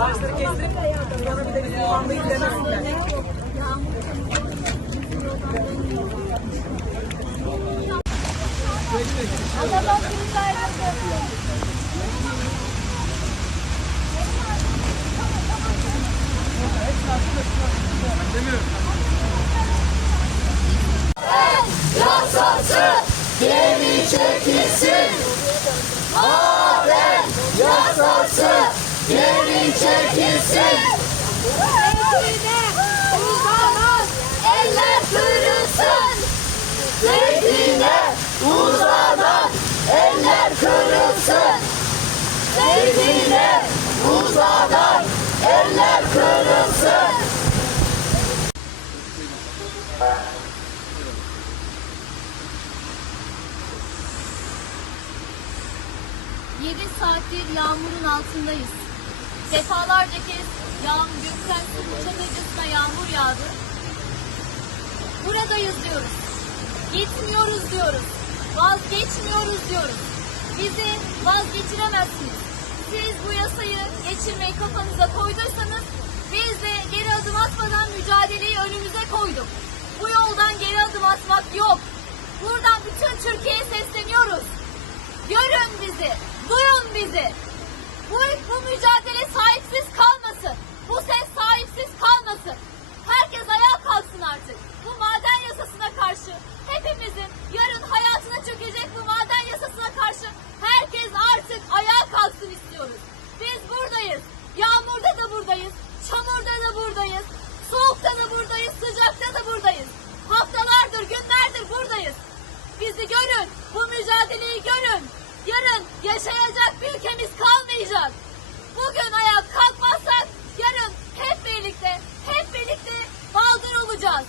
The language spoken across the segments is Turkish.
Ağaçları kestirip sonra bir de bizim bandı izlemesinler. Allah'tan bir saygı yapıyor. Demiyorum. Geri çekilsin. Zeytine uzanan eller kırılsın. Zeytine uzanan eller kırılsın. Zeytine uzanan eller kırılsın. Yedi saattir yağmurun altındayız. Defalarca kez yağmur gökten uçakacısına yağmur yağdı. Buradayız diyoruz. Gitmiyoruz diyoruz. Vazgeçmiyoruz diyoruz. Bizi vazgeçiremezsiniz. Siz bu yasayı geçirmeyi kafanıza koyduysanız biz de geri adım atmadan mücadeleyi önümüze koyduk. Bu yoldan geri adım atmak yok. Buradan bütün Türkiye'ye sesleniyoruz. Görün bizi, duyun bizi. Bu, bu mücadele sahipsiz kalmasın. Bu ses sahipsiz kalmasın. Herkes ayağa kalksın artık. Bu maden yasasına karşı hepimizin yarın hayatına çökecek bu maden yasasına karşı herkes artık ayağa kalksın istiyoruz. Biz buradayız. Yağmurda da buradayız. Çamurda da buradayız. Soğukta da buradayız. Sıcakta da buradayız. Haftalardır, günlerdir buradayız. Bizi görün, bu mücadeleyi görün. Yarın yaşayacak bir ülkemiz kalmayacak. Bugün ayağa kalkmazsak yarın hep birlikte, hep birlikte baldır olacağız.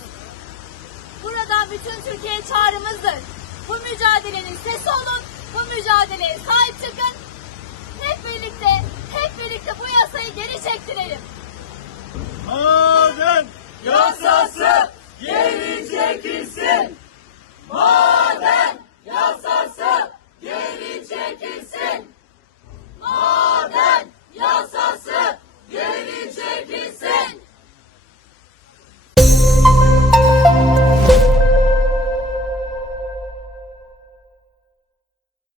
Buradan bütün Türkiye çağrımızdır. Bu mücadelenin sesi olun, bu mücadeleye sahip çıkın. Hep birlikte, hep birlikte bu yasayı geri çektirelim. Maden yasası geri çekilsin. Maden